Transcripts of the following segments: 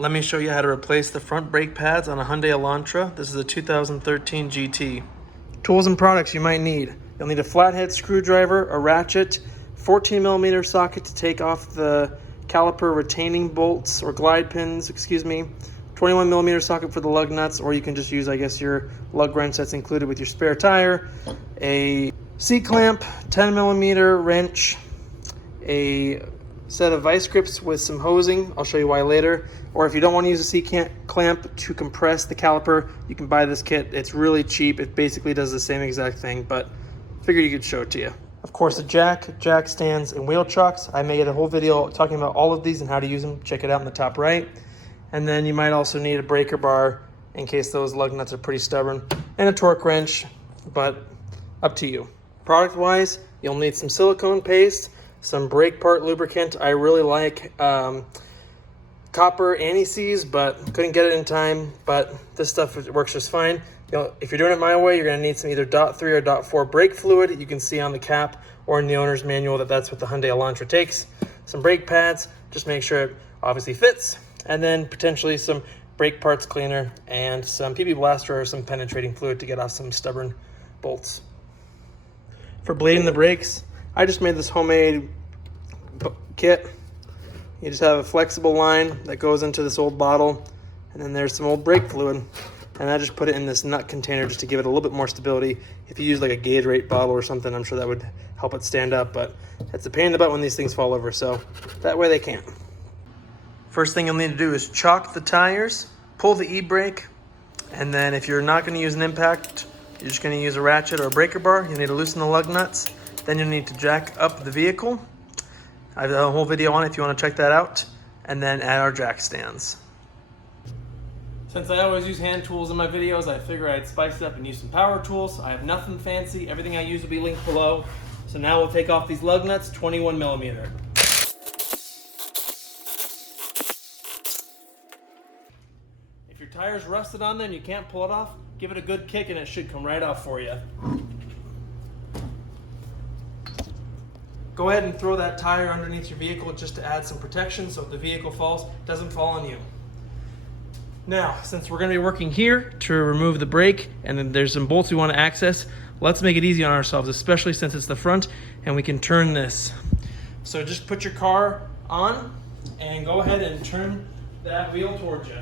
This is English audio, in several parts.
Let me show you how to replace the front brake pads on a Hyundai Elantra. This is a 2013 GT. Tools and products you might need. You'll need a flathead screwdriver, a ratchet, 14mm socket to take off the caliper retaining bolts or glide pins, 21mm socket for the lug nuts, or you can just use, I guess, your lug wrench that's included with your spare tire, a C-clamp, 10mm wrench, a set of vice grips with some hosing. I'll show you why later. Or if you don't want to use a C-clamp to compress the caliper, you can buy this kit. It's really cheap. It basically does the same exact thing, but figured you could show it to you. Of course, a jack stands, and wheel chocks. I made a whole video talking about all of these and how to use them. Check it out in the top right. And then you might also need a breaker bar in case those lug nuts are pretty stubborn, and a torque wrench, but up to you. Product-wise, you'll need some silicone paste, some brake part lubricant. I really like copper anti-seize, but couldn't get it in time, but this stuff works just fine. If you're doing it my way, you're going to need some either .3 or .4 brake fluid. You can see on the cap or in the owner's manual that that's what the Hyundai Elantra takes. Some brake pads, just make sure it obviously fits, and then potentially some brake parts cleaner and some PP blaster or some penetrating fluid to get off some stubborn bolts. For bleeding the brakes, I just made this homemade kit. You just have a flexible line that goes into this old bottle, and then there's some old brake fluid, and I just put it in this nut container just to give it a little bit more stability. If you use like a Gatorade bottle or something, I'm sure that would help it stand up, but it's a pain in the butt when these things fall over, so that way they can't. First thing you'll need to do is chock the tires, pull the e-brake, and then if you're not going to use an impact, you're just going to use a ratchet or a breaker bar. You'll need to loosen the lug nuts. Then you'll need to jack up the vehicle. I have a whole video on it if you want to check that out. And then add our jack stands. Since I always use hand tools in my videos, I figure I'd spice it up and use some power tools. I have nothing fancy. Everything I use will be linked below. So now we'll take off these lug nuts, 21mm. If your tire's rusted on there and you can't pull it off, give it a good kick and it should come right off for you. Go ahead and throw that tire underneath your vehicle just to add some protection so if the vehicle falls, it doesn't fall on you. Now, since we're going to be working here to remove the brake and then there's some bolts we want to access, let's make it easy on ourselves, especially since it's the front and we can turn this. So just put your car on and go ahead and turn that wheel towards you.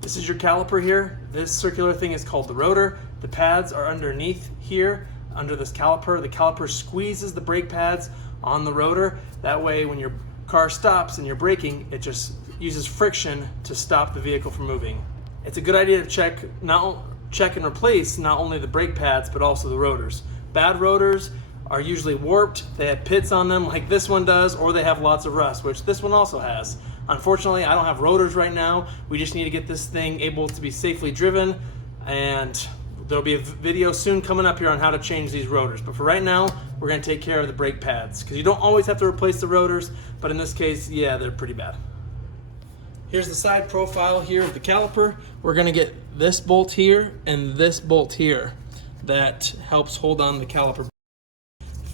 This is your caliper here. This circular thing is called the rotor. The pads are underneath here, under this caliper. The caliper squeezes the brake pads on the rotor. That way when your car stops and you're braking, it just uses friction to stop the vehicle from moving. It's a good idea to check and replace not only the brake pads, but also the rotors. Bad rotors are usually warped. They have pits on them like this one does, or they have lots of rust, which this one also has. Unfortunately, I don't have rotors right now. We just need to get this thing able to be safely driven, and there'll be a video soon coming up here on how to change these rotors. But for right now, we're gonna take care of the brake pads, because you don't always have to replace the rotors, but in this case, yeah, they're pretty bad. Here's the side profile here of the caliper. We're gonna get this bolt here and this bolt here. That helps hold on the caliper.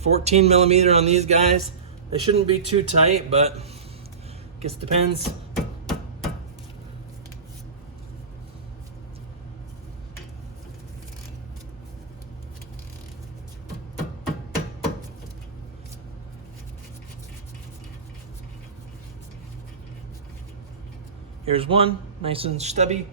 14mm on these guys. They shouldn't be too tight, but I guess it depends. Here's one, nice and stubby.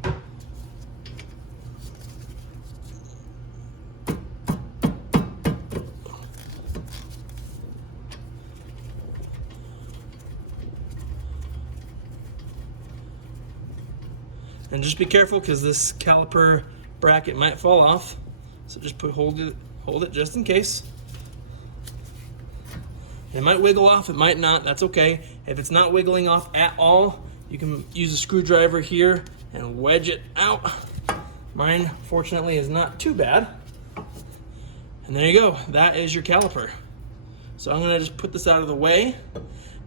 And just be careful because this caliper bracket might fall off. So just hold it just in case. It might wiggle off, it might not, that's okay. If it's not wiggling off at all, you can use a screwdriver here and wedge it out. Mine, fortunately, is not too bad. And there you go, that is your caliper. So I'm gonna just put this out of the way.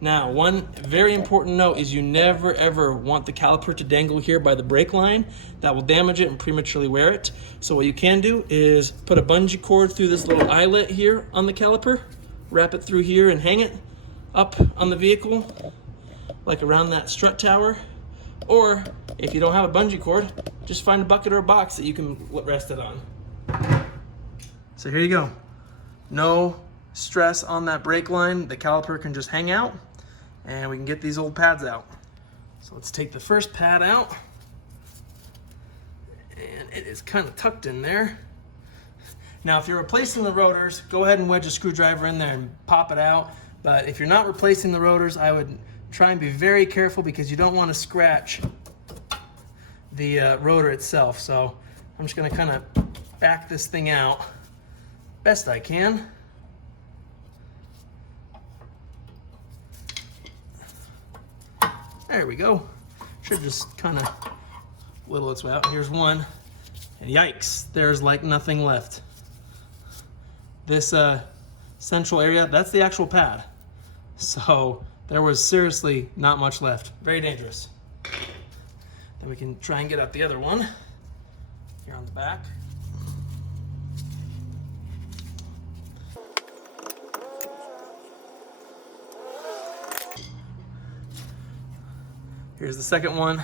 Now, one very important note is you never ever want the caliper to dangle here by the brake line. That will damage it and prematurely wear it. So what you can do is put a bungee cord through this little eyelet here on the caliper, wrap it through here and hang it up on the vehicle, like around that strut tower. Or if you don't have a bungee cord, just find a bucket or a box that you can rest it on. So here you go. No stress on that brake line. The caliper can just hang out and we can get these old pads out. So let's take the first pad out. And it is kind of tucked in there. Now, if you're replacing the rotors, go ahead and wedge a screwdriver in there and pop it out. But if you're not replacing the rotors, I would try and be very careful because you don't want to scratch the rotor itself. So I'm just going to kind of back this thing out best I can. There we go. Should just kind of whittle its way out. Here's one, and yikes, there's like nothing left. This central area, that's the actual pad. So there was seriously not much left. Very dangerous. Then we can try and get out the other one here on the back. Here's the second one.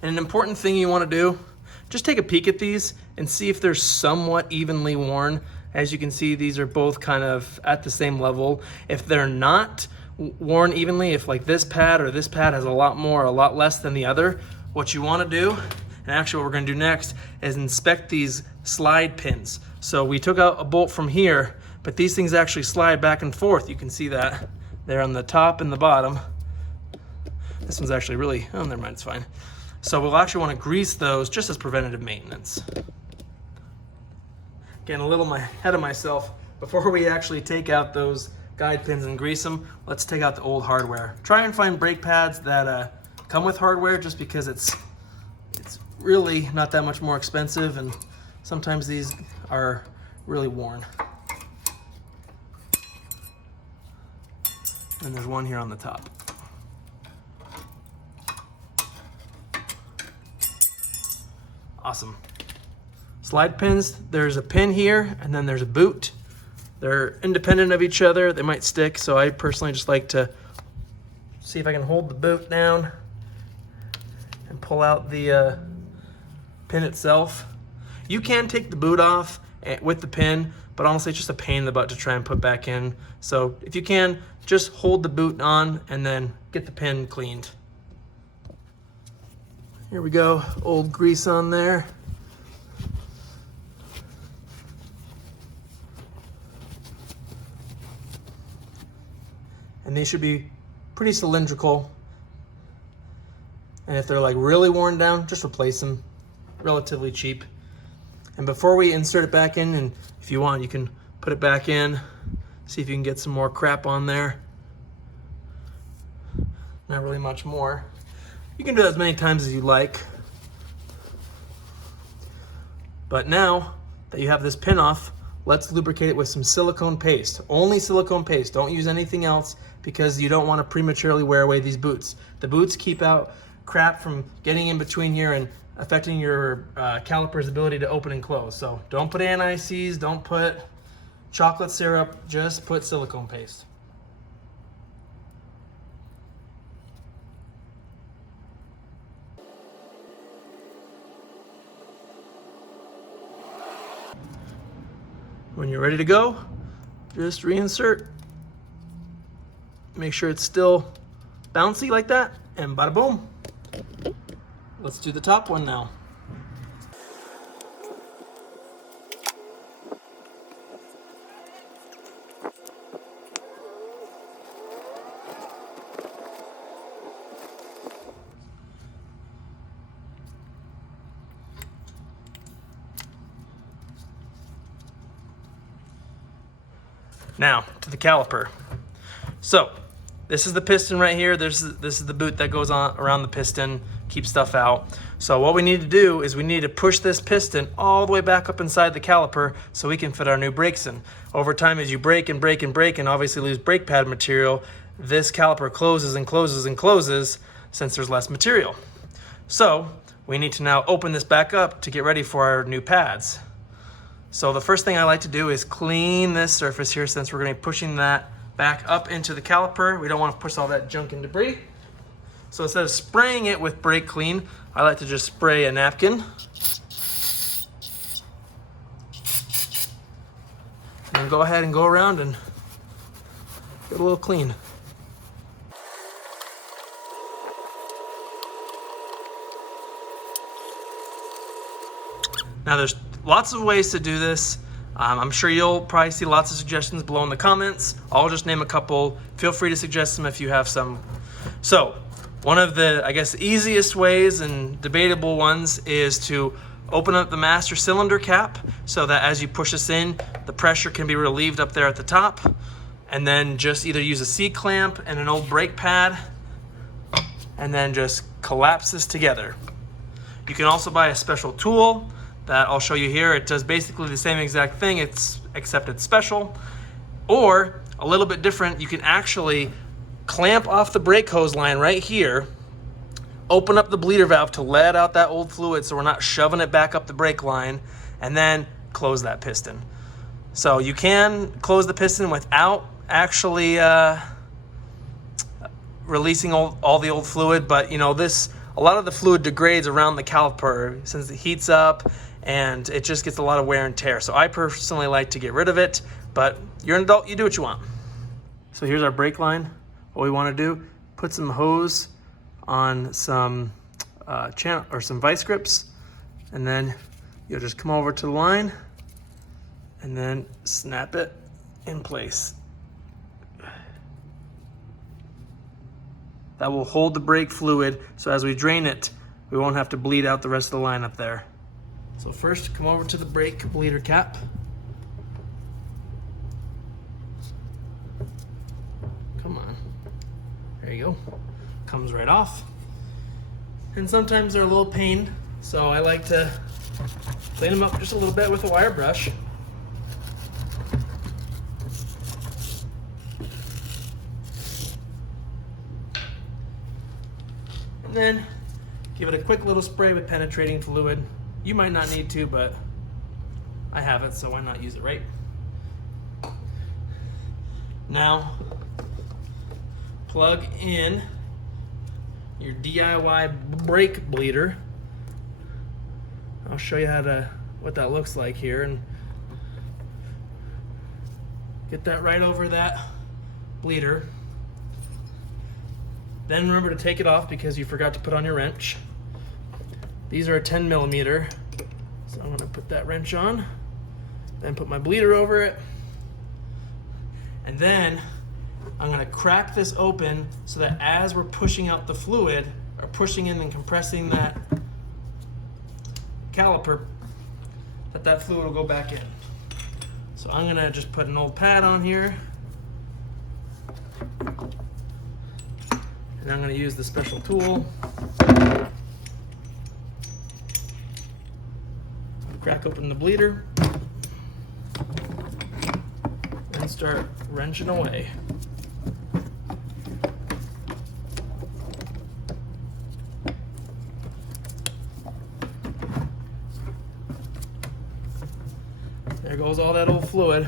And an important thing you want to do, just take a peek at these and see if they're somewhat evenly worn. As you can see, these are both kind of at the same level. If they're not worn evenly, if like this pad or this pad has a lot more, a lot less than the other, what you want to do, and actually what we're going to do next, is inspect these slide pins. So we took out a bolt from here, but these things actually slide back and forth. You can see that there on the top and the bottom. This one's actually really, oh, never mind, it's fine. So we'll actually want to grease those just as preventative maintenance. Getting a little ahead of myself. Before we actually take out those guide pins and grease them, let's take out the old hardware. Try and find brake pads that come with hardware, just because it's really not that much more expensive, and sometimes these are really worn. And there's one here on the top. Awesome. Slide pins, there's a pin here and then there's a boot. They're independent of each other. They might stick, so I personally just like to see if I can hold the boot down and pull out the pin itself. You can take the boot off with the pin, but honestly it's just a pain in the butt to try and put back in. So if you can, just hold the boot on and then get the pin cleaned. Here we go, old grease on there. And these should be pretty cylindrical. And if they're like really worn down, just replace them. Relatively cheap. And before we insert it back in, and if you want, you can put it back in, see if you can get some more crap on there. Not really much more. You can do that as many times as you like. But now that you have this pin off, let's lubricate it with some silicone paste. Only silicone paste. Don't use anything else, because you don't want to prematurely wear away these boots. The boots keep out crap from getting in between here and affecting your caliper's ability to open and close. So don't put anti-seize, don't put chocolate syrup, just put silicone paste. When you're ready to go, just reinsert. Make sure it's still bouncy like that, and bada boom. Let's do the top one now. Now to the caliper. So this is the piston right here. This is the boot that goes on around the piston, keep stuff out. So what we need to do is we need to push this piston all the way back up inside the caliper so we can fit our new brakes in. Over time, as you brake and brake and brake and obviously lose brake pad material, this caliper closes and closes and closes since there's less material. So we need to now open this back up to get ready for our new pads. So the first thing I like to do is clean this surface here, since we're going to be pushing that back up into the caliper. We don't want to push all that junk and debris. So instead of spraying it with brake clean, I like to just spray a napkin. And go ahead and go around and get a little clean. Now there's lots of ways to do this. I'm sure you'll probably see lots of suggestions below in the comments. I'll just name a couple. Feel free to suggest them if you have some. So one of the, I guess, easiest ways and debatable ones is to open up the master cylinder cap so that as you push this in, the pressure can be relieved up there at the top. And then just either use a C-clamp and an old brake pad and then just collapse this together. You can also buy a special tool that I'll show you here. It does basically the same exact thing, except it's special. Or a little bit different, you can actually clamp off the brake hose line right here, open up the bleeder valve to let out that old fluid so we're not shoving it back up the brake line, and then close that piston. So you can close the piston without actually releasing all the old fluid, but you know, a lot of the fluid degrades around the caliper since it heats up and it just gets a lot of wear and tear. So I personally like to get rid of it, but you're an adult, you do what you want. So here's our brake line. What we want to do, put some hose on some channel or some vice grips, and then you'll just come over to the line and then snap it in place. That will hold the brake fluid, so as we drain it, we won't have to bleed out the rest of the line up there. So first, come over to the brake bleeder cap. Come on. There you go. Comes right off. And sometimes they're a little pain, so I like to clean them up just a little bit with a wire brush. And then give it a quick little spray with penetrating fluid. You might not need to, but I have it, so why not use it, right? Now, plug in your DIY brake bleeder. I'll show you what that looks like here, and get that right over that bleeder. Then remember to take it off because you forgot to put on your wrench. These are a 10 millimeter, so I'm gonna put that wrench on, then put my bleeder over it, and then I'm gonna crack this open so that as we're pushing out the fluid, or pushing in and compressing that caliper, that fluid will go back in. So I'm gonna just put an old pad on here, and I'm gonna use the special tool. Crack open the bleeder and start wrenching away. There goes all that old fluid.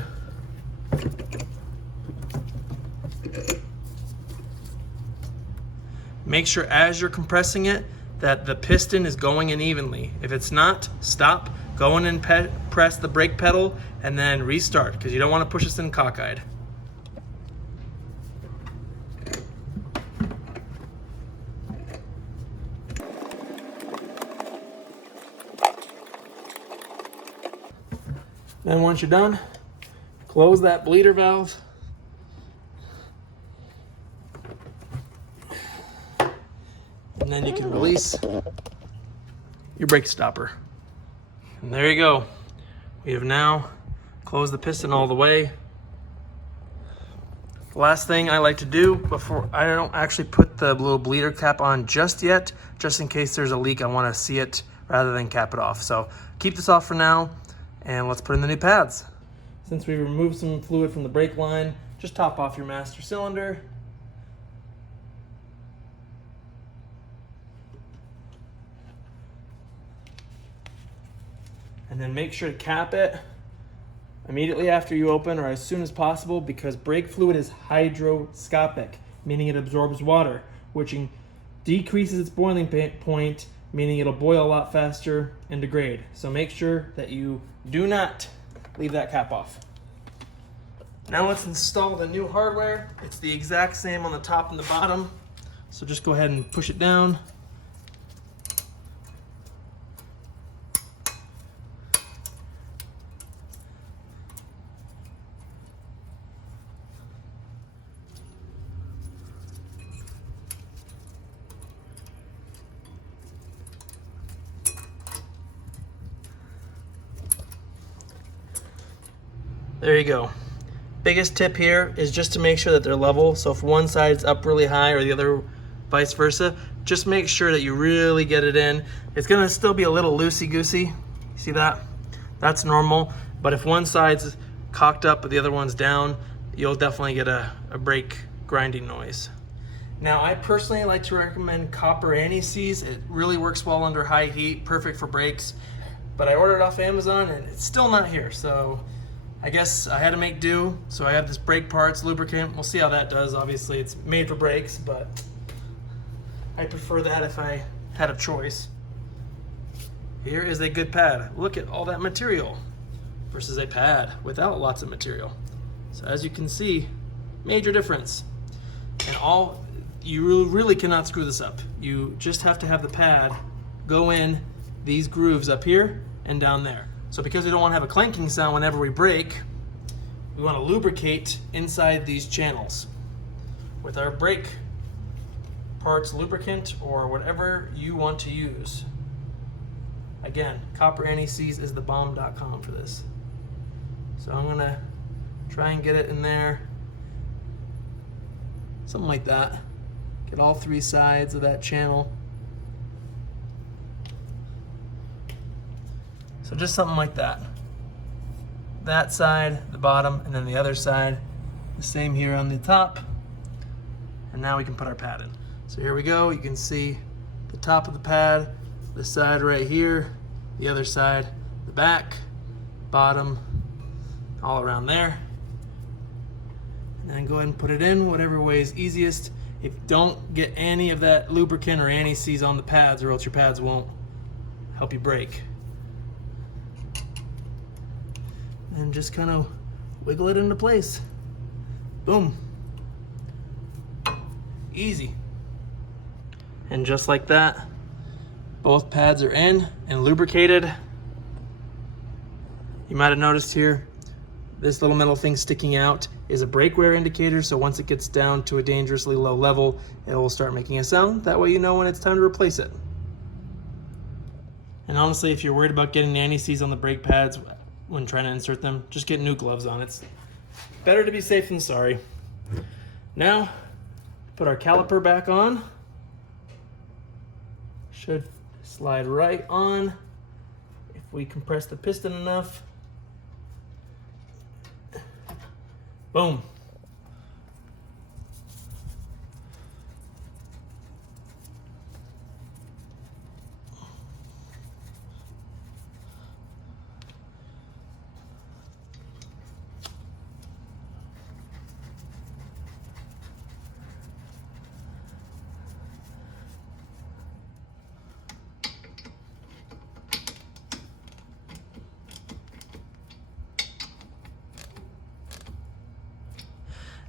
Make sure as you're compressing it that the piston is going in evenly. If it's not, stop, go in and press the brake pedal, and then restart, because you don't want to push this in cockeyed. Then once you're done, close that bleeder valve. And then you can release your brake stopper. And there you go. We have now closed the piston all the way. Last thing I like to do before, I don't actually put the little bleeder cap on just yet, just in case there's a leak. I want to see it rather than cap it off. So keep this off for now, and let's put in the new pads. Since we removed some fluid from the brake line, just top off your master cylinder. And then make sure to cap it immediately after you open, or as soon as possible, because brake fluid is hydroscopic, meaning it absorbs water, which decreases its boiling point, meaning it'll boil a lot faster and degrade. So make sure that you do not leave that cap off. Now let's install the new hardware. It's the exact same on the top and the bottom. So just go ahead and push it down. There you go. Biggest tip here is just to make sure that they're level. So if one side's up really high or the other vice versa, just make sure that you really get it in. It's gonna still be a little loosey-goosey. See that? That's normal. But if one side's cocked up but the other one's down, you'll definitely get a brake grinding noise. Now, I personally like to recommend copper anti-seize. It really works well under high heat, perfect for brakes. But I ordered it off Amazon and it's still not here. So I guess I had to make do. So I have this brake parts, lubricant. We'll see how that does. Obviously it's made for brakes, but I prefer that if I had a choice. Here is a good pad. Look at all that material versus a pad without lots of material. So as you can see, major difference. And you really cannot screw this up. You just have to have the pad go in these grooves up here and down there. So because we don't want to have a clanking sound whenever we brake, we want to lubricate inside these channels with our brake parts lubricant or whatever you want to use. Again, copper anti-seize is thebomb.com for this. So I'm gonna try and get it in there. Something like that. Get all three sides of that channel. So just something like that. That side, the bottom, and then the other side. The same here on the top. And now we can put our pad in. So here we go. You can see the top of the pad, the side right here, the other side, the back, bottom, all around there. And then go ahead and put it in whatever way is easiest. If you don't get any of that lubricant or anti-seize on the pads, or else your pads won't help you brake. And just kind of wiggle it into place. Boom. Easy. And just like that, both pads are in and lubricated. You might have noticed here, this little metal thing sticking out is a brake wear indicator, so once it gets down to a dangerously low level, it will start making a sound. That way you know when it's time to replace it. And honestly, if you're worried about getting the anti-seize on the brake pads when trying to insert them, just get new gloves on. It's better to be safe than sorry. Now, put our caliper back on. Should slide right on if we compress the piston enough. Boom.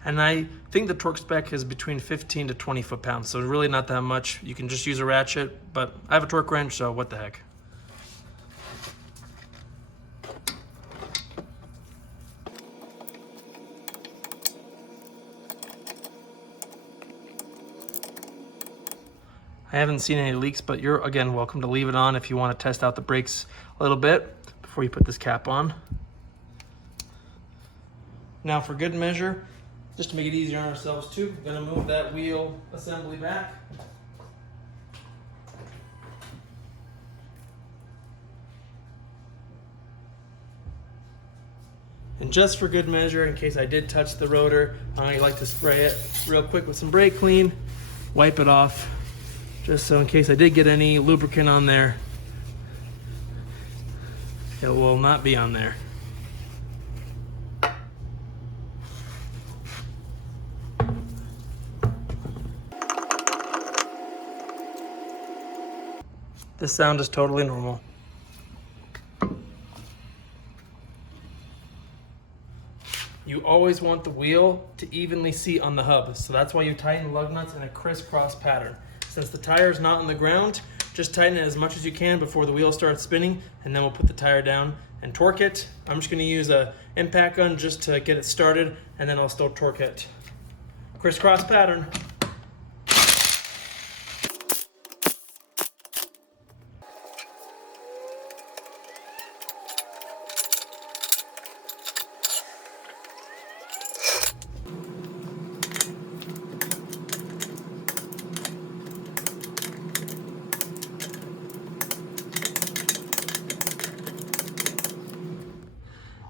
And I think the torque spec is between 15 to 20 foot-pounds, so really not that much. You can just use a ratchet, but I have a torque wrench, so what the heck. I haven't seen any leaks, but you're, again, welcome to leave it on if you want to test out the brakes a little bit before you put this cap on. Now for good measure, Just to make it easier on ourselves too, I'm gonna move that wheel assembly back. And just for good measure, in case I did touch the rotor, I like to spray it real quick with some brake clean, wipe it off, just so in case I did get any lubricant on there, it will not be on there. This sound is totally normal. You always want the wheel to evenly seat on the hub, so that's why you tighten the lug nuts in a crisscross pattern. Since the tire is not on the ground, just tighten it as much as you can before the wheel starts spinning, and then we'll put the tire down and torque it. I'm just going to use a impact gun just to get it started, and then I'll still torque it. Crisscross pattern.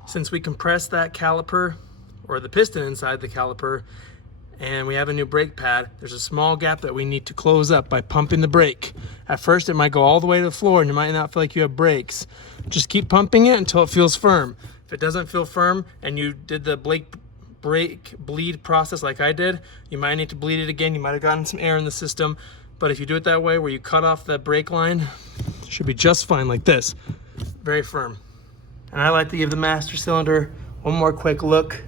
Since we compressed that caliper, or the piston inside the caliper, and we have a new brake pad, there's a small gap that we need to close up by pumping the brake. At first it might go all the way to the floor and you might not feel like you have brakes. Just keep pumping it until it feels firm. If it doesn't feel firm and you did the brake bleed process like I did, you might need to bleed it again. You might have gotten some air in the system, but if you do it that way where you cut off the brake line, it should be just fine like this. Very firm. And I like to give the master cylinder one more quick look.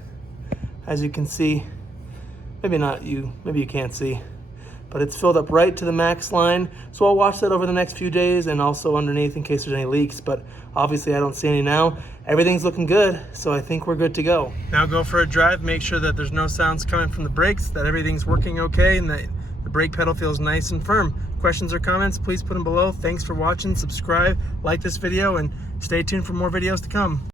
As you can see, maybe you can't see, but it's filled up right to the max line. So I'll watch that over the next few days and also underneath in case there's any leaks, but obviously I don't see any now. Everything's looking good, so I think we're good to go. Now go for a drive, make sure that there's no sounds coming from the brakes, that everything's working okay, and that the brake pedal feels nice and firm. Questions or comments, please put them below. Thanks for watching, subscribe, like this video, and stay tuned for more videos to come.